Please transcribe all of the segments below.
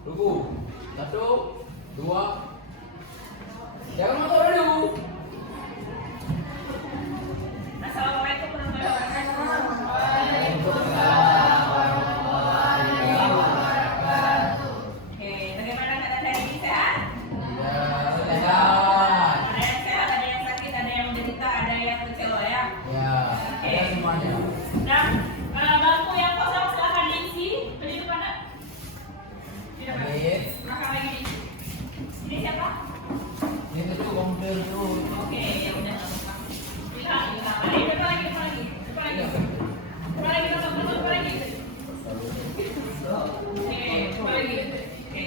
Tunggu. 1, 2. Jangan motor dulu. Assalamualaikum warahmatullahi wabarakatuh. Waalaikumsalam warahmatullahi wabarakatuh. Oke, bagaimana keadaan hari ini, sehat? Ya, sehat. Ada yang sehat, ada yang sakit, ada yang menderita, ada yang kecewa ya. Ya, ada semuanya. Nah, bangku yang kosong silahkan diisi. Berdiri mana? Di depan. Baik. Belakang lagi diisi. Ini siapa? Ini tuh komputer dulu. Oke, ya udah. Hilang. Ini depan lagi, depan lagi. Depan lagi. Depan lagi, depan lagi. Oke, depan lagi. Oke.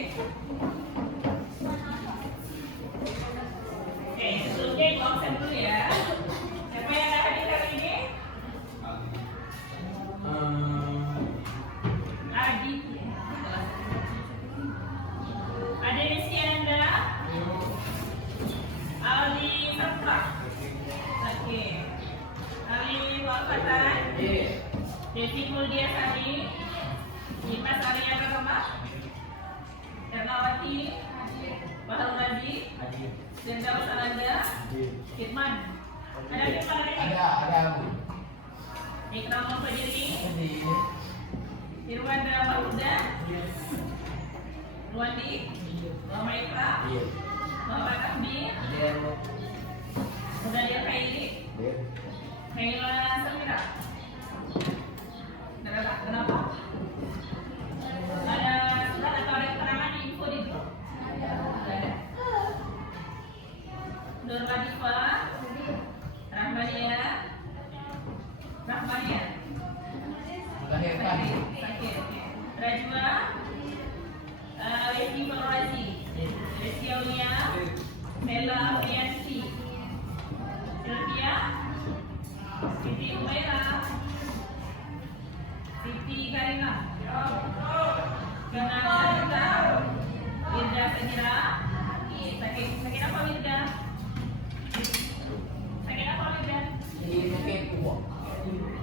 Oke, sebelumnya ibu absen dulu ya. Siapa yang hadir hari ini? Adi. Ada Rizkyanda, Ali Safra. Oke. Ali Wafatan. Devi Muldiasari. Dimas Arya Pratama. Ernawati. Baharul Maji. Jenderal Salanda. Kitman. Ada Kitman hari ini? Ada. Ikram Fajri. Jadi, Irwanda Mahuda. Ruandi. Muhammad Ikra. Muhammad Ahmi. Mudalia Khairi. Kaila Samira. Kenapa? Ada surat atau ada keterangan di info di grup? Ada. Nur Latifa. Rahmania. Sakit. Rajwa. Resi Farazi. Resi Aulia. Bella Fiansi. Sylvia. Siti Umaira. Siti Karina. Vina Sarita. Wirda Sajira. Sakit apa Wirda? Sakit apa Wirda? ini mungkin uang.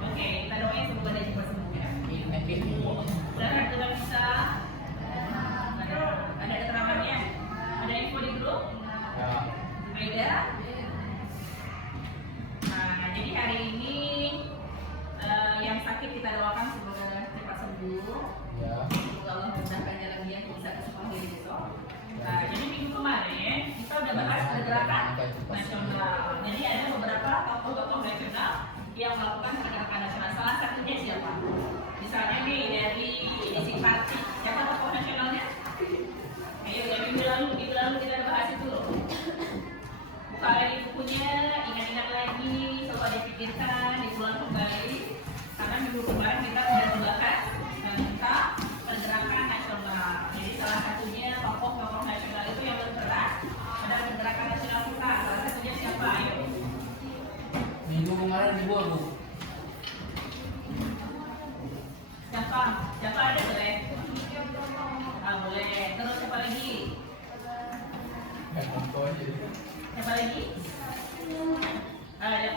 Oke, kita doain semoga dia cepat sembuh ya. Ini mungkin uang. Silahkan kita bisa. Ada keterangannya? Ada info di grup? Ya. Beda. Nah, jadi hari ini yang sakit kita doakan semoga cepat sembuh. Ya. Semoga Allah mudahkan jalan dia untuk bisa ke sekolah hari besok. Nah, jadi minggu kemarin kita udah bahas pergerakan nasional. Jadi ada beberapa tokoh-tokoh regional yang melakukan pergerakan nasional. Salah satunya siapa? Misalnya nih dari edisi parti. Siapa tokoh nasionalnya? Ayo, ya minggu lalu kita udah bahas itu loh. Buka lagi bukunya, ingat-ingat lagi, coba dipikirkan, diulang kembali. Karena minggu kemarin kita sudah membahas tentang pergerakan nasional. Jadi salah satunya tokoh-tokoh nasional itu yang bergerak pada pergerakan nasional kita. Salah satunya siapa? Ayo. Minggu kemarin dibuat, Bu. Siapa? Siapa ada boleh? Ah, boleh. Terus siapa lagi? Siapa lagi?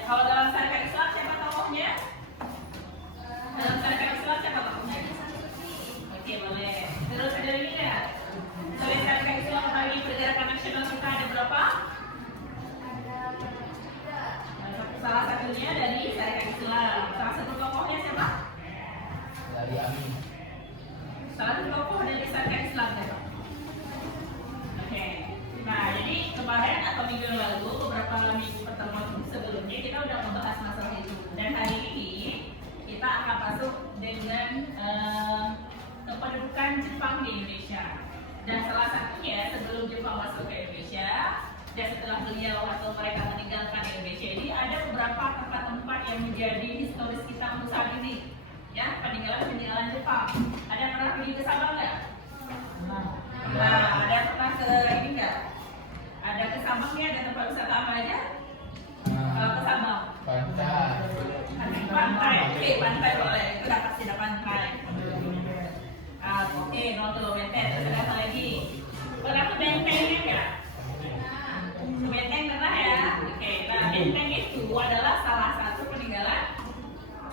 Kalau dalam syarikat Islam siapa tokohnya? Dalam syarikat Islam siapa tokohnya? Oke, boleh. Terus ada lagi nggak? Selain syarikat Islam bagi pergerakan nasional kita ada berapa? Salah satunya dari syarikat Islam. Salah satu tokohnya siapa? Dari Amin. Salah satu tokoh dari syarikat Islam siapa? Oke. Nah, jadi kemarin atau minggu yang lalu, beberapa minggu pertemuan sebelumnya kita udah membahas masalah itu. Dan hari ini kita akan masuk dengan kependudukan Jepang di Indonesia. Dan salah satunya sebelum Jepang masuk ke Indonesia dan setelah beliau atau mereka meninggalkan Indonesia ini ada beberapa tempat-tempat yang menjadi historis kita untuk saat ini. Ya, peninggalan Jepang. Ada yang pernah pergi ke Sabang nggak? Nah, ada yang pernah ke ini nggak? Ada ke Sabangnya, ada tempat wisata apa aja? Kalau ke Sabang? Pantai. Oke, pantai boleh. Itu udah pasti ada pantai. Oke, mau ke benteng. Terus ada apa lagi? Pernah ke bentengnya nggak? Ke benteng pernah ya? Oke, nah benteng itu adalah salah satu peninggalan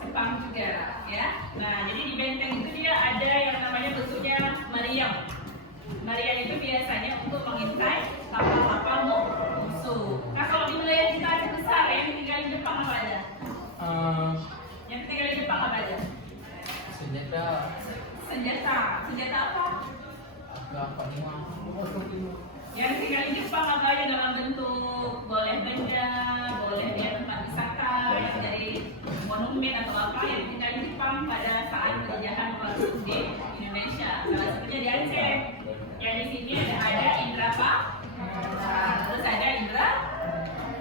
Jepang juga, ya. Nah, jadi di benteng itu dia ada yang namanya bentuknya meriam. senjata apa? Apa nih mah? Yang tinggal di Jepang apa aja dalam bentuk boleh benda, boleh dia tempat wisata, yang dari monumen atau apa yang tinggal di Jepang pada saat penjajahan masuk di Indonesia. Salah satunya di Aceh. Yang di sini ada Indra apa? Terus ada Indra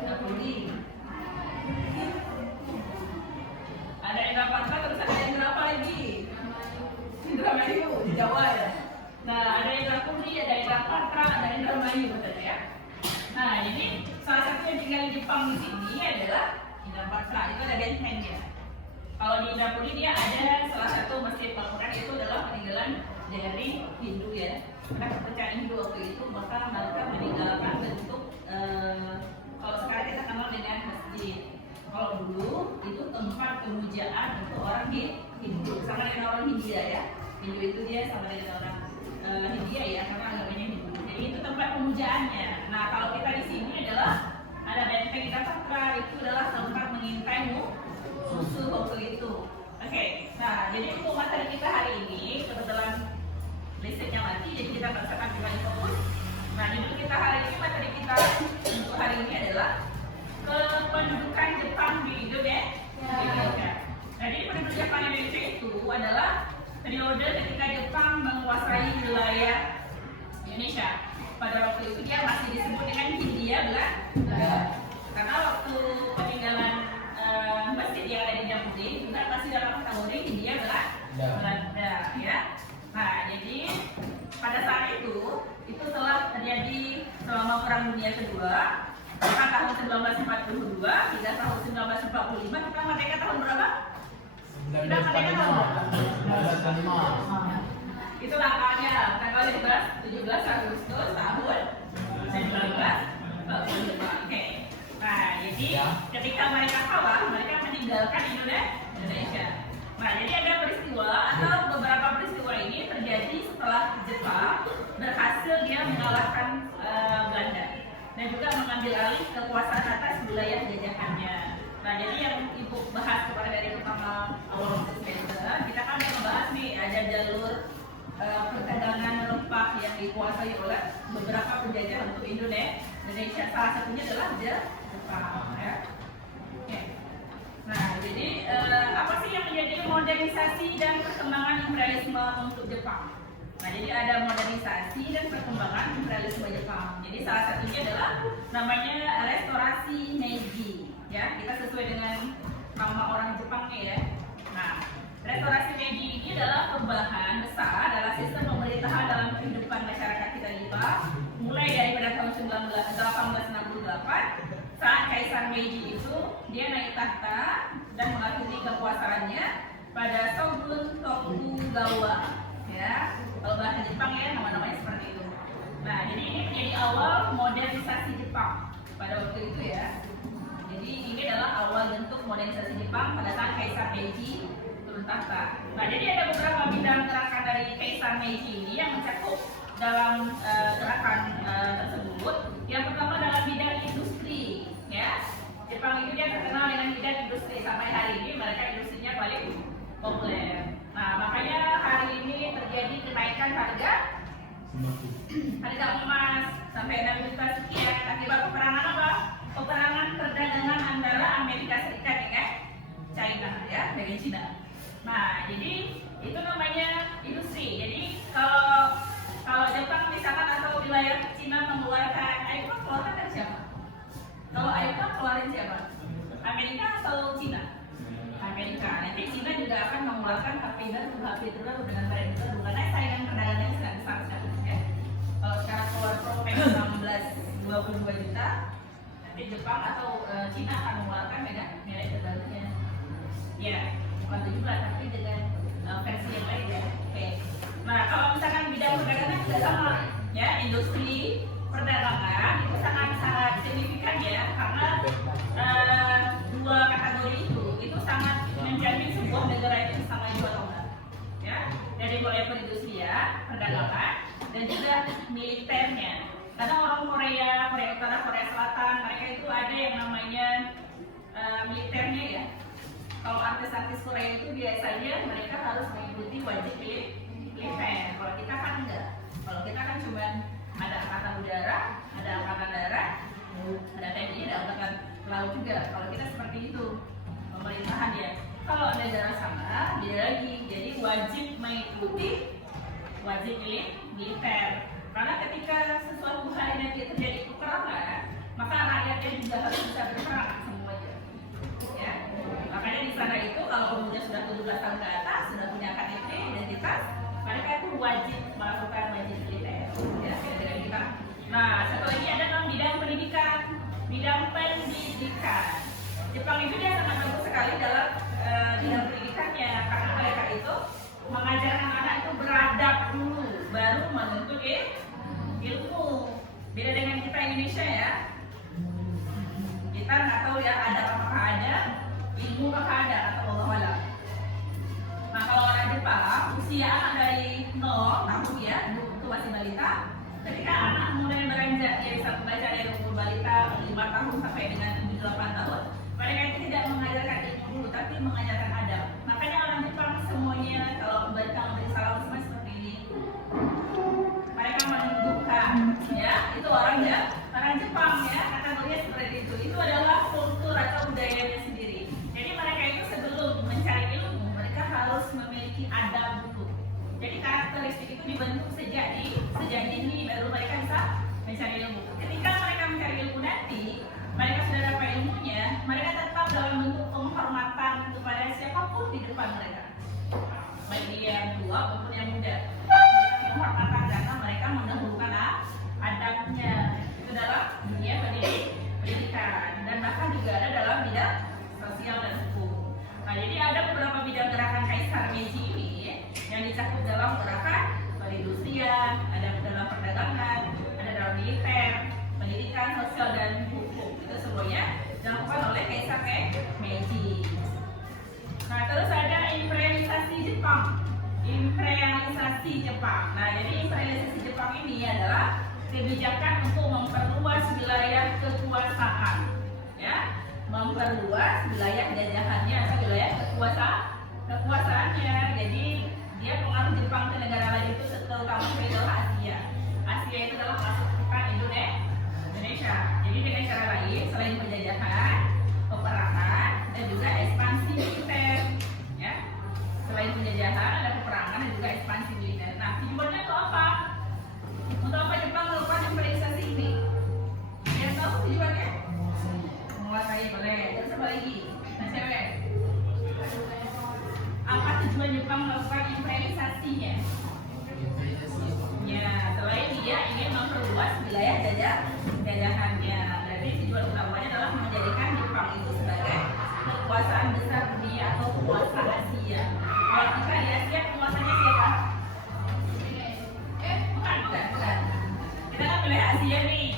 Napoli. Ada Indra Patra, terus ada Indra apa lagi? Indra Mayu di Jawa ya. Nah, ada Indra Puri, ada Indra Patra, ada Indra Mayu katanya ya. Nah, jadi salah satu yang tinggal di Jepang di sini adalah Indra Patra, itu ada benteng ya. Kalau di Indra Puri dia ada salah satu masjid bangunan itu adalah peninggalan dari Hindu ya. Karena kepercayaan Hindu waktu itu maka mereka meninggalkan bentuk kalau sekarang kita kenal dengan masjid. Kalau dulu itu tempat pemujaan untuk orang Hindu, sama dengan orang Hindia ya. Hindu itu dia sama dengan orang Hindia ya, karena agamanya Hindu. Jadi itu tempat pemujaannya. Nah, kalau kita di sini adalah ada benteng kita Patra, itu adalah tempat mengintai musuh waktu itu. Oke, nah jadi untuk materi kita hari ini kebetulan listriknya mati, jadi kita berdasarkan kembali fokus. Nah, judul kita hari ini, materi kita untuk hari ini adalah kependudukan Jepang di Indonesia. Jadi penduduk Jepang di Indonesia itu adalah periode ketika Jepang menguasai wilayah Indonesia. Pada waktu itu dia masih disebut dengan Hindia Belanda. Karena waktu peninggalan masjid yang ada di Jambudik juga masih dalam kategori Hindia Belanda ya. Nah, jadi pada saat itu telah terjadi selama Perang Dunia Kedua, maka tahun 1942 hingga tahun 1945. Kita merdeka tahun berapa? Kita merdeka tahun itu angkanya tanggal 17 Agustus tahun 1945. Oke. Nah, jadi ketika mereka kalah, mereka meninggalkan Indonesia. Nah, jadi ada peristiwa atau beberapa peristiwa ini terjadi setelah Jepang berhasil dia mengalahkan Belanda dan juga mengambil alih kekuasaan atas wilayah jajahannya. Nah, jadi yang ibu bahas kepada dari pertama awal semester, kita kan membahas nih ada jalur perdagangan rempah yang dikuasai oleh beberapa penjajah untuk Indonesia. Salah satunya adalah Jepang. Ya. Oke. Nah, jadi apa sih yang menjadi modernisasi dan perkembangan imperialisme untuk Jepang? Nah, jadi ada modernisasi dan perkembangan imperialisme Jepang. Jadi salah satunya adalah namanya restorasi Meiji. Ya, kita sesuai dengan nama orang Jepangnya ya. Nah, restorasi Meiji ini adalah perubahan besar dalam sistem pemerintahan dalam kehidupan masyarakat kita di Jepang, mulai dari pada tahun 1868 saat Kaisar Meiji itu dia naik tahta dan mengakhiri kekuasaannya pada Shogun Tokugawa ya. Kalau bahasa Jepang ya nama-namanya seperti itu. Nah, jadi ini menjadi awal modernisasi Jepang pada waktu itu ya. Jadi ini adalah awal bentuk modernisasi Jepang pada saat Kaisar Meiji turun tahta. Nah, jadi ada beberapa bidang gerakan dari Kaisar Meiji ini yang mencakup dalam gerakan tersebut. Yang pertama dalam bidang industri, ya. Jepang itu dia terkenal dengan bidang industri, sampai hari ini mereka industrinya paling populer. Nah, makanya hari ini terjadi kenaikan harga emas sampai 6 juta sekian akibat peperangan apa? Peperangan perdagangan antara Amerika Serikat dengan China ya, dengan China. Nah, jadi itu namanya industri. Jadi kalau Jepang misalkan atau wilayah Cina mengeluarkan iPhone, keluarkan dari siapa? Kalau iPhone keluarin siapa? Amerika atau Cina? Amerika. Nanti Cina juga akan mengeluarkan HP terbaru dengan brand terbaru karena saingan perdagangannya sangat besar sekali. Ya. Kalau sekarang keluar Pro Max 16 22 juta, nanti Jepang atau Cina akan mengeluarkan merek terbarunya. Ya, bukan 17 tapi dengan versi yang lain ya. Oke. Nah, kalau misalkan bidang perdagangan juga sama, ya industri perdagangan itu sangat signifikan ya, karena dua kategori itu sangat menjamin sebuah negara itu sama juga atau enggak, ya. Dari mulai perindustrian, perdagangan, dan juga militernya. Karena orang Korea Utara, Korea Selatan, mereka itu ada yang namanya militernya ya. Kalau artis-artis Korea itu biasanya mereka harus mengikuti wajib militer. Kalau kita kan enggak. Kalau kita kan cuma ada angkatan udara, ada angkatan darat, ada TNI, ada angkatan laut juga. Kalau kita seperti itu pemerintahan ya. Kalau negara sana beda lagi. Jadi wajib mengikuti wajib militer. Karena ketika sesuatu hal nanti terjadi peperangan, maka rakyatnya juga harus bisa berperang semuanya. Ya. Makanya di sana itu kalau umurnya sudah 17 tahun ke atas, sudah punya KTP, identitas, mereka itu wajib melakukan wajib militer. Ya, dengan kita. Nah, satu lagi ada dalam bidang pendidikan. Bidang pendidikan. Jepang itu dia sangat bagus sekali dalam bidang pendidikannya karena mereka itu mengajarkan anak itu beradab dulu, baru menuntut ilmu. Beda dengan kita Indonesia ya. Kita nggak tahu ya ada apakah ada, ilmu apakah ada atau Allah alam. Nah kalau orang Jepang usia anak dari 0 tahun ya, itu masih balita. Ketika anak mulai beranjak dia bisa membaca dari umur balita 5 tahun sampai dengan 8 tahun, mereka itu tidak mengajarkan ilmu dulu, tapi mengajarkan adab. Makanya orang Jepang semuanya kalau membaca memberi salam semua seperti ini. Mereka menundukkan, ya itu orang Jepang ya, kategorinya seperti itu. Itu adalah kultur atau budayanya sendiri. Jadi mereka itu sebelum mencari ilmu, mereka harus memiliki adab dulu. Jadi karakteristik itu dibentuk sejak dini baru mereka bisa mencari ilmu. Ketika mereka mencari ilmu nanti, mereka sudah dapat ilmunya, mereka tetap dalam bentuk penghormatan kepada siapapun di depan mereka, baik dia yang tua maupun yang muda. Penghormatan karena mereka mendahulukan adabnya. Itu dalam dunia pendidikan dan bahkan juga ada dalam bidang sosial dan hukum. Nah, jadi ada beberapa bidang gerakan Kaisar Meiji ini yang dicakup dalam gerakan perindustrian, ada dalam perdagangan, ada dalam militer, pendidikan, sosial dan hukum. Itu semuanya dilakukan oleh Kaisar Meiji. Nah, terus ada imperialisasi Jepang. Imperialisasi Jepang. Nah, jadi imperialisasi Jepang ini adalah kebijakan untuk memperluas wilayah kekuasaan, ya, memperluas wilayah jajahannya atau wilayah kekuasaannya. Jadi dia pengaruh Jepang ke negara lain itu terutama ke Asia. Asia itu adalah masuk ke Indonesia. Jadi dengan cara lain selain penjajahan, peperangan dan juga ekspansi militer, ya. Selain penjajahan ada peperangan dan juga ekspansi militer. Nah, tujuannya itu apa? Untuk apa Jepang melakukan imperialisasi ini? Yang tahu tujuannya? Menguasai boleh. Terus apa lagi? Nah, cewek. Apa tujuan Jepang melakukan imperialisasinya? Ya, selain dia ingin memperluas wilayah jajahannya. Berarti tujuan utamanya adalah menjadikan Jepang itu sebagai kekuasaan besar dunia atau penguasa Asia. Kalau kita di Asia penguasanya siapa? Bukan. Kita kan wilayah Asia nih.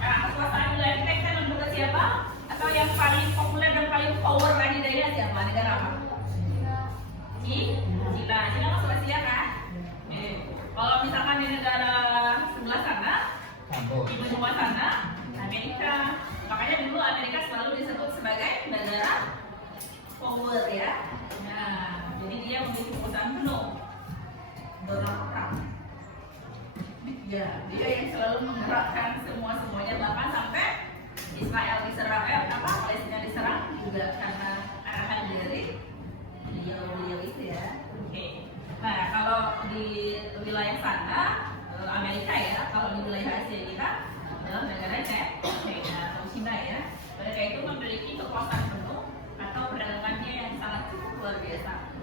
Karena kekuasaan wilayah kita menurut ke siapa? Atau yang paling populer dan paling power lagi dari siapa? Negara apa? Cina. Cina masuk Asia kan? Kalau misalkan di negara sebelah sana, di benua sana, Amerika. Makanya dulu Amerika selalu disebut sebagai negara power ya. Nah, jadi dia memiliki kekuasaan penuh berperang. Ya, dia yang selalu menggerakkan semuanya bahkan sampai Israel diserang, Palestina diserang juga karena arahan dari beliau itu ya. Oke. Nah, kalau di wilayah sana Amerika ya, kalau di wilayah Asia kita adalah negara China atau Cina ya. Mereka itu memiliki kekuasaan penuh atau perdagangannya yang sangat cukup luar biasa.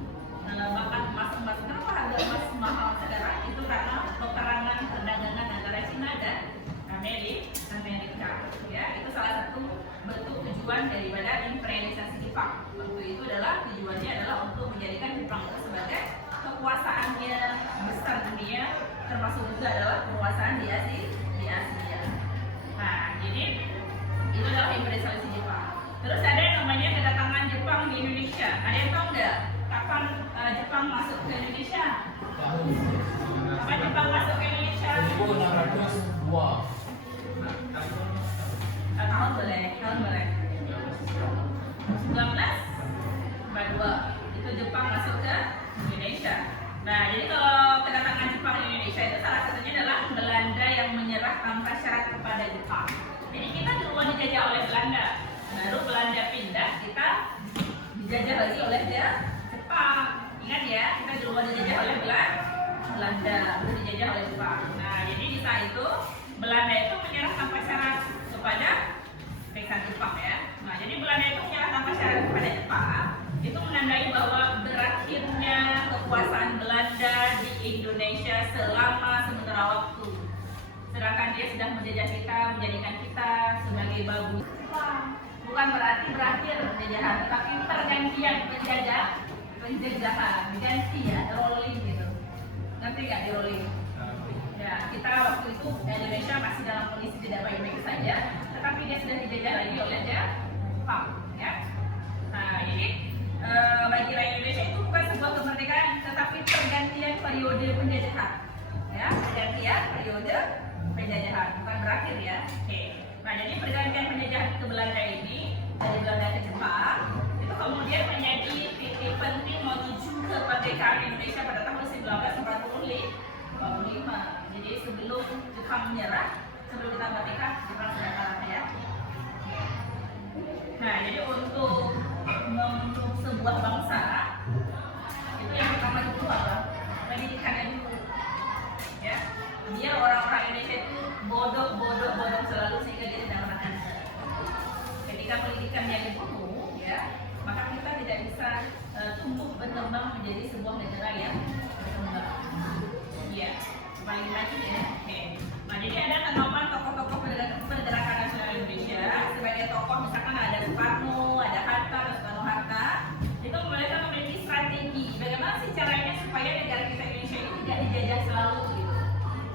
Bahkan emas, kenapa harga emas mahal sekarang? Itu karena peperangan perdagangan antara Cina dan Amerika. Ya, itu salah satu bentuk tujuan daripada imperialisasi Jepang. Waktu itu adalah tujuannya adalah untuk menjadikan Jepang itu sebagai kekuasaannya besar dunia, termasuk juga adalah kekuasaan di Asia. Nah, jadi itu adalah imperialisasi Jepang. Terus ada yang namanya kedatangan Jepang di Indonesia. Ada yang tahu nggak kapan Jepang masuk ke Indonesia? Kapan Jepang masuk ke Indonesia? 1602. Tahun boleh. 1942 itu Jepang masuk ke Indonesia. Nah, jadi kalau menyerah tanpa syarat kepada Jepang. Jadi kita duluan dijajah oleh Belanda, baru Belanda pindah, kita dijajah lagi oleh Jepang. Ingat ya, kita duluan dijajah oleh Belanda, baru dijajah oleh Jepang. Nah, jadi di saat itu Belanda itu menyerah tanpa syarat kepada Jepang ya. Nah, jadi Belanda itu menyerah tanpa syarat kepada Jepang. Itu menandai bahwa berakhirnya kekuasaan Belanda di Indonesia selama sementara waktu. Sedangkan dia sudah menjajah kita, menjadikan kita sebagai babu. Bukan berarti berakhir penjajahan, tetapi pergantian penjajahan, diganti ya, rolling gitu. Nanti nggak di rolling? Ya, kita waktu itu Indonesia masih dalam kondisi tidak baik-baik saja, tetapi dia sudah dijajah lagi oleh Jepang, ya. Nah, jadi bagi rakyat Indonesia itu bukan sebuah kemerdekaan, tetapi pergantian periode penjajahan, ya, pergantian periode penjajahan, bukan berakhir ya. Oke. Nah, jadi pergantian penjajahan ke Belanda ini dari Belanda ke Jepang itu kemudian menjadi titik penting menuju kemerdekaan Indonesia pada tahun 1945. Jadi sebelum Jepang menyerah, sebelum kita merdeka, Jepang sudah kalah ya. Nah, jadi untuk membentuk sebuah bangsa itu yang pertama itu apa? Pendidikannya dulu. Ya, dia orang-orang Indonesia itu bodoh selalu sehingga dia tidak pernah answer. Ketika pendidikannya dibunuh, ya, maka kita tidak bisa tumbuh berkembang menjadi sebuah negara yang berkembang. Iya, paling lagi ya. Oke. Nah, jadi ada tanggapan tokoh-tokoh pergerakan nasional Indonesia sebagai tokoh, misalkan ada Soekarno, ada Hatta, Soekarno-Hatta. Itu mereka memiliki strategi bagaimana sih caranya supaya negara kita Indonesia ini tidak dijajah selalu gitu.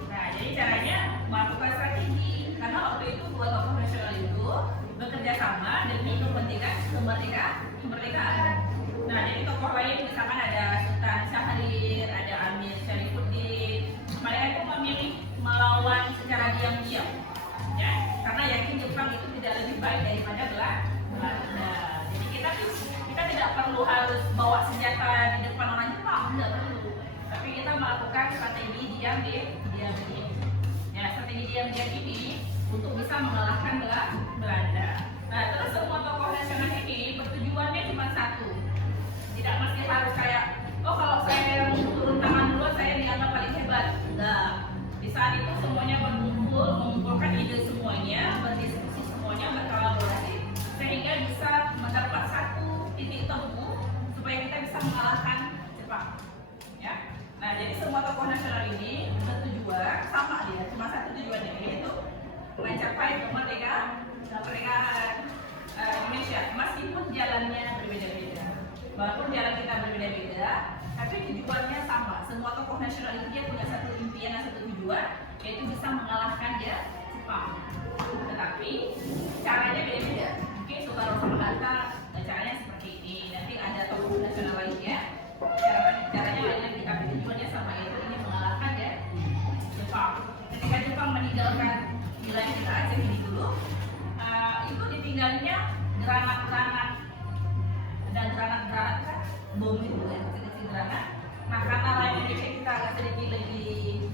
Nah, jadi caranya melakukan strategi karena waktu itu dua tokoh nasional itu bekerja sama demi kepentingan kemerdekaan. Nah, jadi tokoh lain misalkan ada Sultan Syahrir, ada Amir Syarifuddin. Mereka itu memilih melawan secara diam-diam, ya, karena yakin Jepang itu tidak lebih baik daripada Belanda. Jadi kita tidak perlu harus bawa senjata di depan orang Jepang, tidak perlu. Tapi kita melakukan strategi diam-diam. Ya, strategi diam-diam ini untuk bisa mengalahkan Belanda. Nah, terus semua tokoh nasional ini bertujuannya cuma satu. Tidak mesti harus kayak, oh kalau saya turun tangan dulu saya dianggap paling hebat. Nah, di saat itu semuanya mengumpulkan ide semuanya, berdiskusi semuanya, berkolaborasi sehingga bisa mendapat satu titik temu supaya kita bisa mengalahkan Jepang. Ya. Nah, jadi semua tokoh nasional ini bertujuan sama dia, cuma satu tujuannya yaitu mencapai kemerdekaan Indonesia, meskipun jalannya berbeda-beda. Walaupun jalan kita berbeda-beda, tapi tujuannya sama. Semua tokoh nasional itu dia punya satu impian dan satu tujuan, yaitu bisa mengalahkan Jepang. Tetapi caranya beda-beda. Mungkin Soekarno sama Hatta caranya seperti ini. Nanti ada tokoh nasional lainnya, caranya lainnya, tapi tujuannya sama, yaitu ingin mengalahkan Jepang. Ketika Jepang meninggalkan wilayah kita Aceh ini dulu, itu ditinggalnya granat-granat. Ada granat-granat kan, bom itu ya, kecil-kecil granat. Nah, karena rakyat Indonesia kita agak sedikit lebih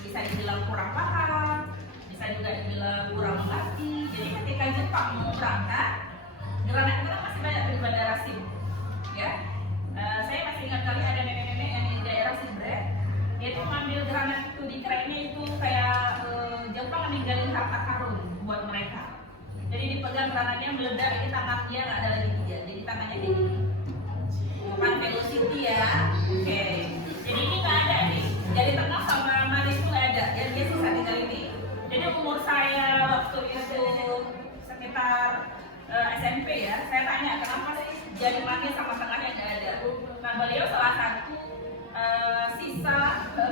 bisa dibilang kurang paham, bisa juga dibilang kurang mengerti. Jadi ketika Jepang mau berangkat, granat-granat masih banyak di Bandara Sim. Ya, saya masih ingat kali ada nenek-nenek yang di daerah Sibre, dia itu mengambil granat itu, dikirainnya itu kayak Jepang meninggalin harta karun buat mereka. Jadi dipegang granatnya, meledak di tangan dia, nggak ada lagi dia. Jadi tangannya di bukan velocity ya. Oke. Jadi ini nggak ada nih. Jadi tengah sama manis itu nggak ada. Jadi dia susah tinggal ini. Jadi umur saya waktu itu sekitar SMP ya. Saya tanya kenapa sih jadi manis sama tengahnya nggak ada. Nah, beliau salah satu sisa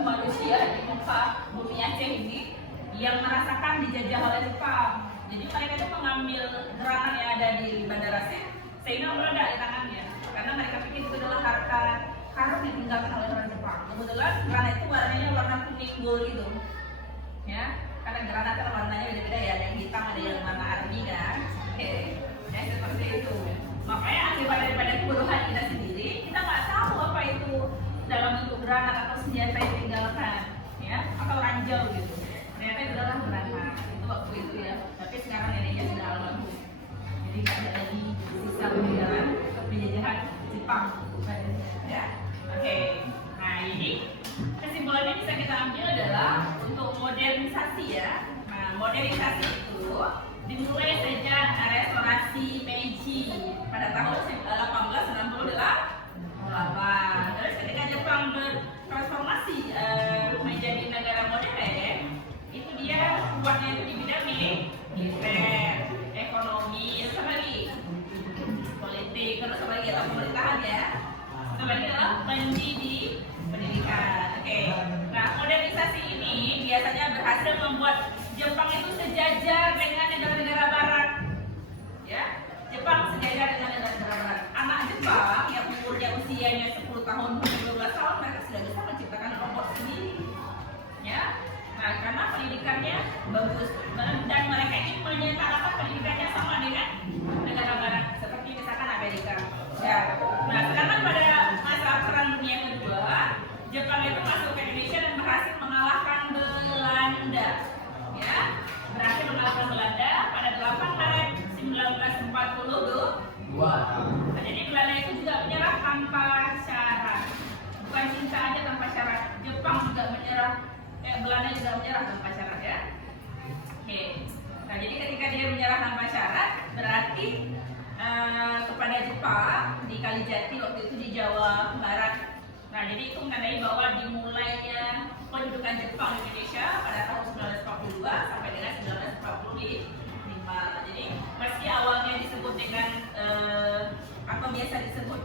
manusia di muka bumi Aceh ini yang merasakan dijajah oleh Jepang. Jadi mereka itu mengambil granat yang ada di Bandara Aceh sehingga meledak di tangannya karena mereka pikir itu adalah harta karun yang ditinggalkan oleh orang Jepang. Kebetulan granat itu warnanya warna kuning gold gitu, ya, karena granat kan warnanya beda-beda ya, ada yang hitam, ada yang warna army kan. Oke, ya seperti itu. Makanya akibat daripada kebodohan kita sendiri, kita nggak tahu apa itu dalam bentuk granat atau senjata yang ditinggalkan, ya, atau ranjau gitu. Ternyata itu adalah granat. modernisasi ya. Nah, modernisasi itu dimulai sejak restorasi Meiji pada tahun 1868. Terus ketika Jepang bertransformasi menjadi negara modern, itu dia kuatnya itu di bidang militer, ekonomi, terus apa lagi? Politik, terus apa lagi? Pemerintahan ya. Terus lagi adalah pendidikan. Oke. Nah, modernisasi ini biasanya berhasil membuat Jepang itu sejajar dengan negara-negara barat. Ya, Jepang sejajar dengan negara-negara barat. Anak Jepang yang umurnya usianya 10 tahun, 12 tahun, mereka sudah bisa menciptakan robot sendiri. Ya. Nah, karena pendidikannya bagus dan mereka ini menyetarakan pendidikannya sama dengan negara barat seperti misalkan Amerika. Ya. Nah, sekarang pada masa Perang Dunia Kedua, Jepang itu masuk ke Indonesia dan berhasil mengalahkan Belanda. Ya, berhasil mengalahkan Belanda pada 8 Maret 1942. Nah, jadi Belanda itu juga menyerah tanpa syarat. Bukan cinta aja tanpa syarat. Jepang juga menyerah. Belanda juga menyerah tanpa syarat ya. Oke. Nah, jadi ketika dia menyerah tanpa syarat, berarti kepada Jepang di Kalijati waktu itu di Jawa Barat. Nah, jadi itu menandai bahwa dimulainya pendudukan Jepang di Indonesia pada tahun 1942 sampai dengan 1945. Jadi meski awalnya disebut dengan apa biasa disebut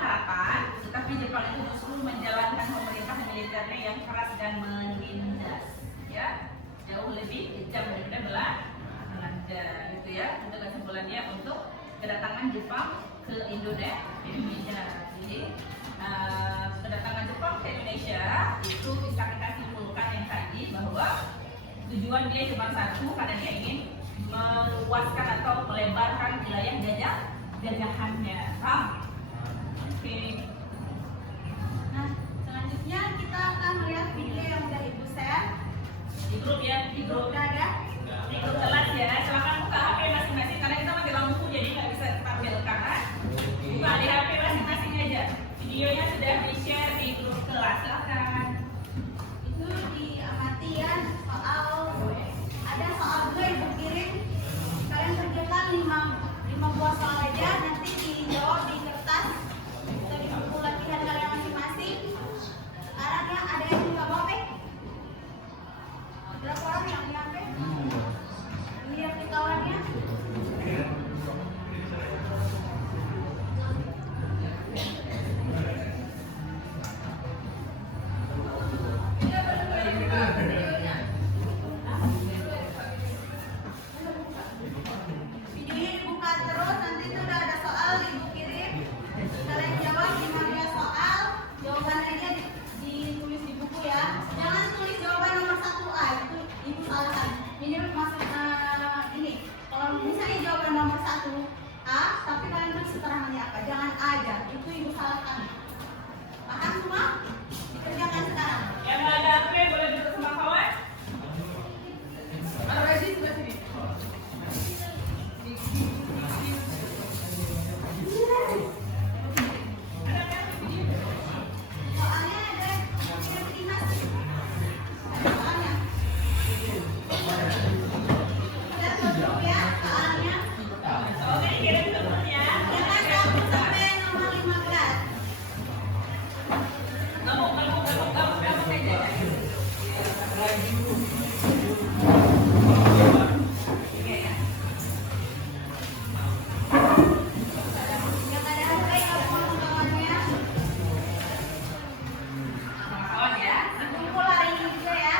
harapan, tetapi Jepang itu justru menjalankan pemerintahan militernya yang keras dan menindas, ya, jauh lebih kejam daripada Belanda, gitu ya. Untuk kesimpulannya untuk kedatangan Jepang ke Indonesia. Jadi kedatangan Jepang ke Indonesia itu bisa kita simpulkan yang tadi bahwa tujuan dia cuma satu, karena dia ingin meluaskan atau melebarkan wilayah jajahannya. Oke. Nah, selanjutnya kita akan melihat video yang sudah Ibu share Di grup ya, di grup. Udah ada? Di grup kelas ya. Silakan buka HP masing-masing karena kita pakai lampu jadi nggak bisa tampilkan. Buka di HP masing-masing aja. Videonya sudah di-share di grup kelas. Silakan. Itu diamati ya, ada soal juga Ibu kirim. Kalian kerjakan 5 buah soal aja, nanti dijawab di kertas atau di buku latihan kalian masing-masing. Sekarang ya, ada yang buka bawa Pe? Berapa orang yang lihat Pe? Lihat di kawannya. Videonya dibuka terus, nanti itu udah ada soal Ibu kirim. Kalian jawab 15 soal, jawabannya aja ditulis di buku ya. Jangan tulis jawaban nomor 1A, itu Ibu salahkan. Ini masuk ini. Kalau misalnya jawaban nomor 1A, tapi kalian tulis keterangannya apa? Jangan A aja, itu Ibu salahkan. Paham semua? Dikerjakan sekarang. Yang nggak ada HP boleh duduk sama kawan. Rezi sebelah sini. Soalnya ada yang dinas. Soalnya. Kita tutup ya soalnya. Oke, kirim ke grup ya. Jangan 1 sampai nomor 15. Kamu aja. Yang ada HP ya kawan-kawannya. Sama kawan ya. Kumpul hari ini juga ya.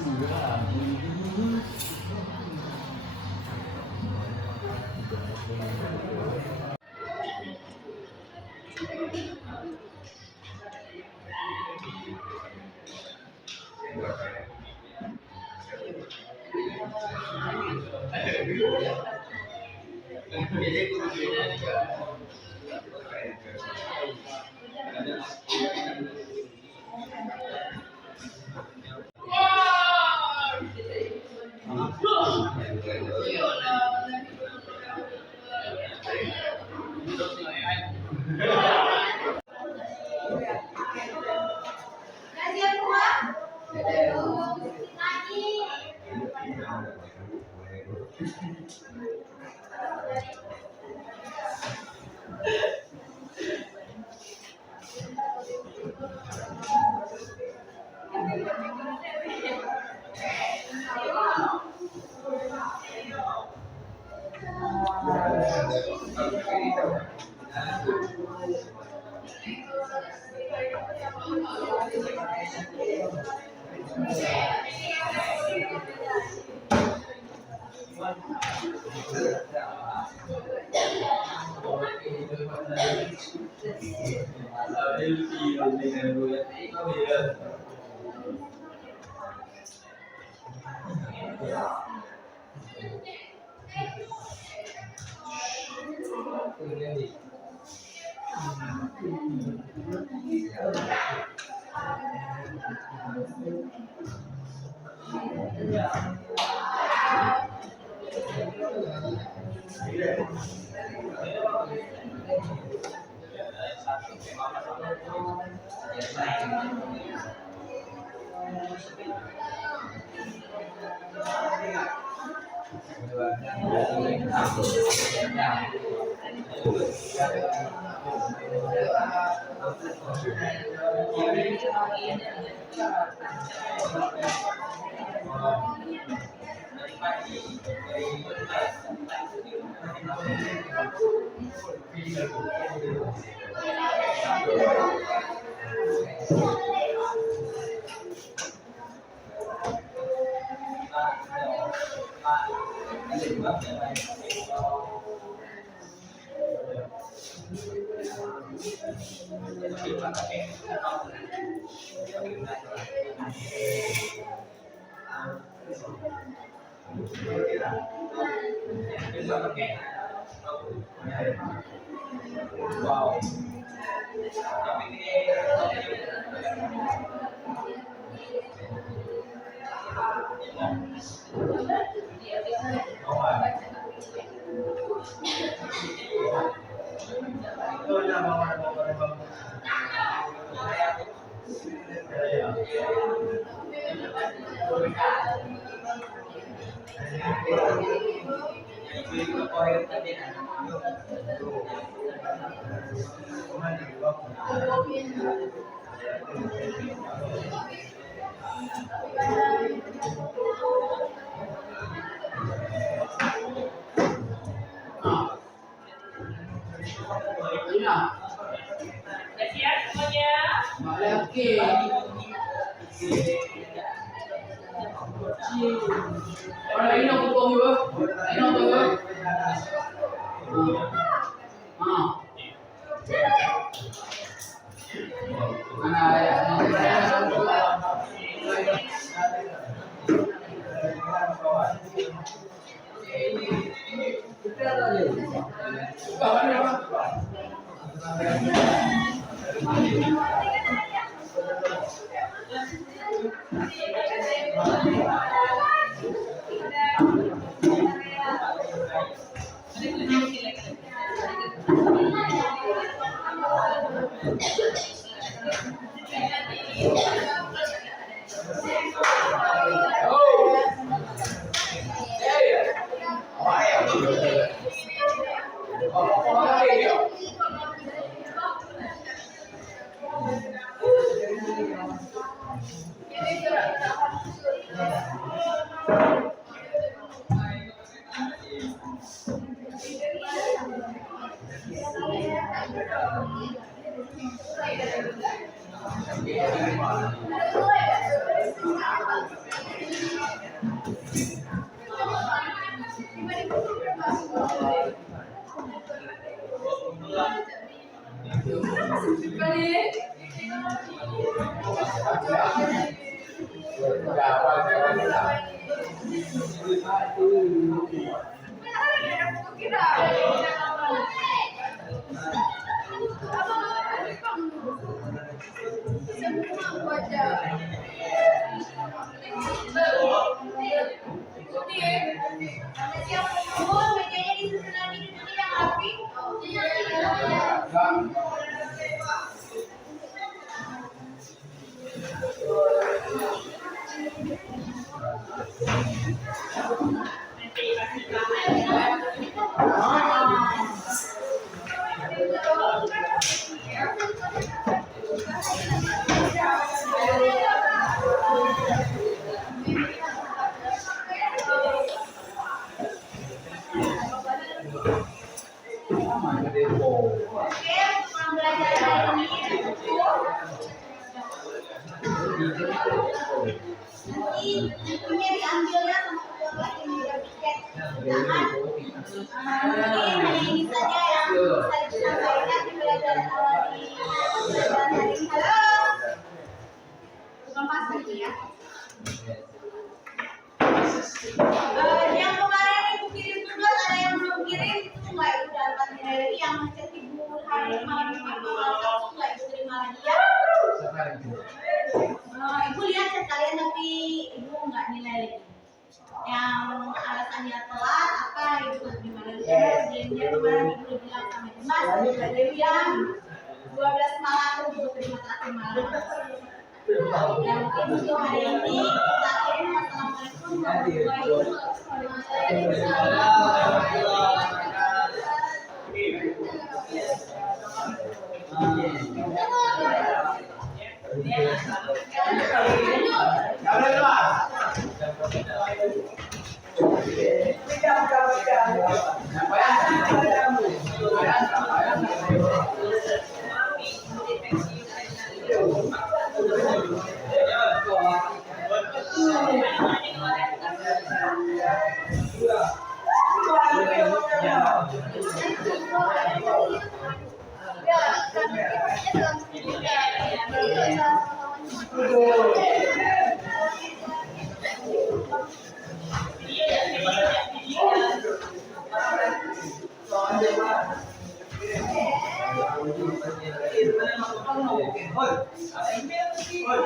Enggak. Kajian rumah? Lagi. Siap semuanya? Bukunya diambilnya sama ketua kelas yang media tiket. Hanya ini saja yang bisa disampaikan di pelajaran awal di pelajaran hari ini. Halo, bukan pas lagi ya. Yang kemarin ibu kirim tugas ada yang belum kirim itu nggak ibu dapat nilai lagi. Yang ngecek ibu hari malam itu nggak ibu terima lagi ya. Ibu lihat sekalian tapi ibu nggak nilai lagi. Yang alasannya telat apa ibu nggak terima lagi. Dia kemarin ibu bilang sama Mas, dari yang 12 malam ibu terima terakhir malam. Ya mungkin untuk hari ini kita kirim assalamualaikum warahmatullahi Oi,